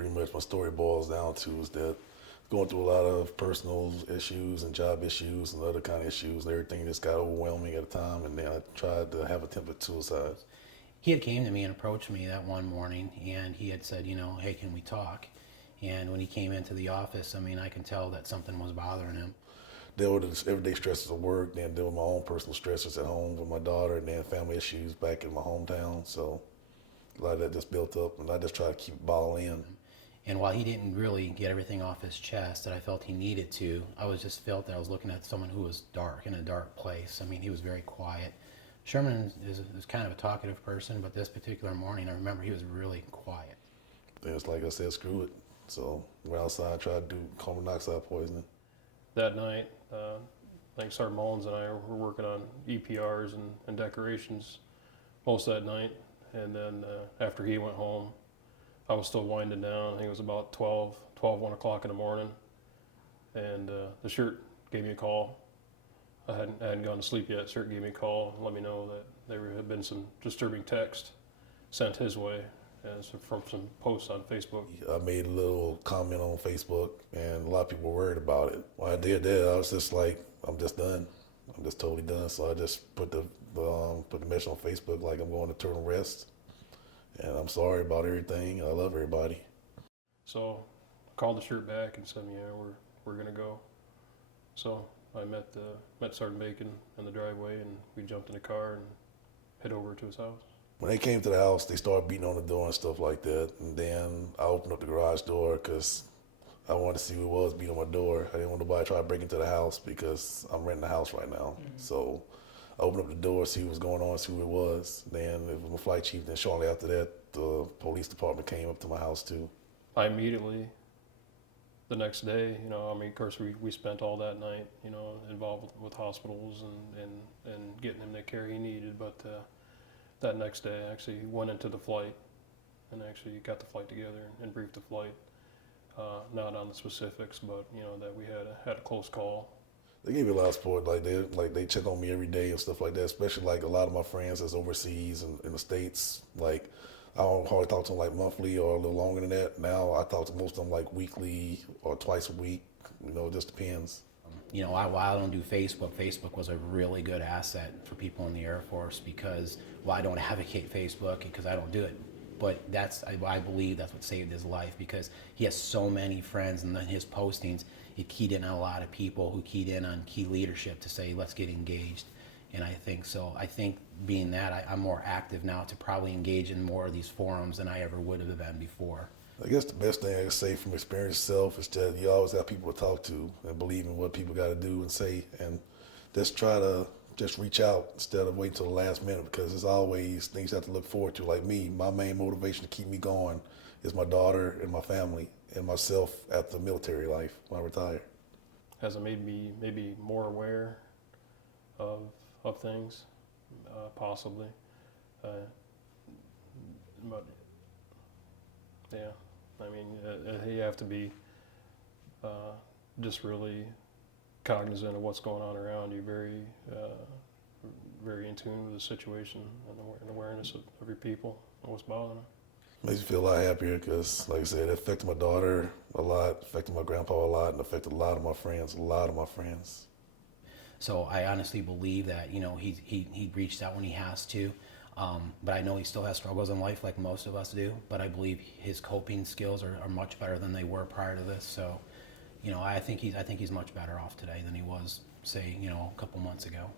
pretty much my story boils down to is that going through a lot of personal issues and job issues and other kind of issues and everything just got overwhelming at a time, and then I tried to have attempted suicide. He had came to me and approached me that one morning, and he had said, hey, can we talk? And when he came into the office, I mean, I can tell that something was bothering him. There were the everyday stresses of work, then there were my own personal stresses at home with my daughter, and then family issues back in my hometown. So a lot of that just built up, and I just tried to keep it ball in. And while he didn't really get everything off his chest that I felt he needed to, I was just felt that I was looking at someone who was dark, in a dark place. I mean, he was very quiet. Sherman is kind of a talkative person, but this particular morning, I remember he was really quiet. Then it's like I said, screw it. So we're outside, tried to do carbon monoxide poisoning. That night, I think Sergeant Mullins and I were working on EPRs and decorations most of that night. And then after he went home, I was still winding down. I think it was about 1 o'clock in the morning. And the shirt gave me a call. I hadn't gone to sleep yet. Shirt gave me a call and let me know that there had been some disturbing text sent his way from some posts on Facebook. I made a little comment on Facebook, and a lot of people were worried about it. When I did that, I was just like, I'm just done. I'm just totally done. So I just put the message on Facebook like I'm going to eternal rest, and I'm sorry about everything. I love everybody. So I called the shirt back and said, we're gonna go. So I met Sergeant Bacon in the driveway, and we jumped in the car and head over to his house. When they came to the house, they started beating on the door and stuff like that. And then I opened up the garage door because I wanted to see who it was beating on my door. I didn't want nobody to try to break into the house because I'm renting the house right now. Mm-hmm. So I opened up the door, see what was going on, see who it was. Then it was my flight chief. Then shortly after that, the police department came up to my house too. I immediately, the next day, of course we spent all that night, involved with hospitals and getting him the care he needed. But that next day, I actually went into the flight and actually got the flight together and briefed the flight. Not on the specifics, but that we had a close call. They gave me a lot of support. They check on me every day and stuff like that. Especially like a lot of my friends that's overseas and in the States. Like I don't hardly talk to them like monthly or a little longer than that. Now I talk to most of them like weekly or twice a week. It just depends. While I don't do Facebook, Facebook was a really good asset for people in the Air Force because, I don't advocate Facebook because I don't do it. But I believe that's what saved his life because he has so many friends, and then his postings, it keyed in on a lot of people who keyed in on key leadership to say, let's get engaged. And I think so. I think being that, I'm more active now to probably engage in more of these forums than I ever would have been before. I guess the best thing I can say from experience itself is that you always have people to talk to and believe in what people got to do and say, and just try to just reach out instead of waiting till the last minute because there's always things you have to look forward to. Like me, my main motivation to keep me going is my daughter and my family and myself after military life when I retire. Has it made me maybe more aware of things, possibly, but yeah. You have to be just really cognizant of what's going on around you, very, very in tune with the situation and awareness of your people and what's bothering them. Makes me feel a lot happier because, like I said, it affected my daughter a lot, affected my grandpa a lot, and affected a lot of my friends. So I honestly believe that, he reached out when he has to. But I know he still has struggles in life like most of us do, but I believe his coping skills are much better than they were prior to this. So, I think he's much better off today than he was, say, a couple months ago.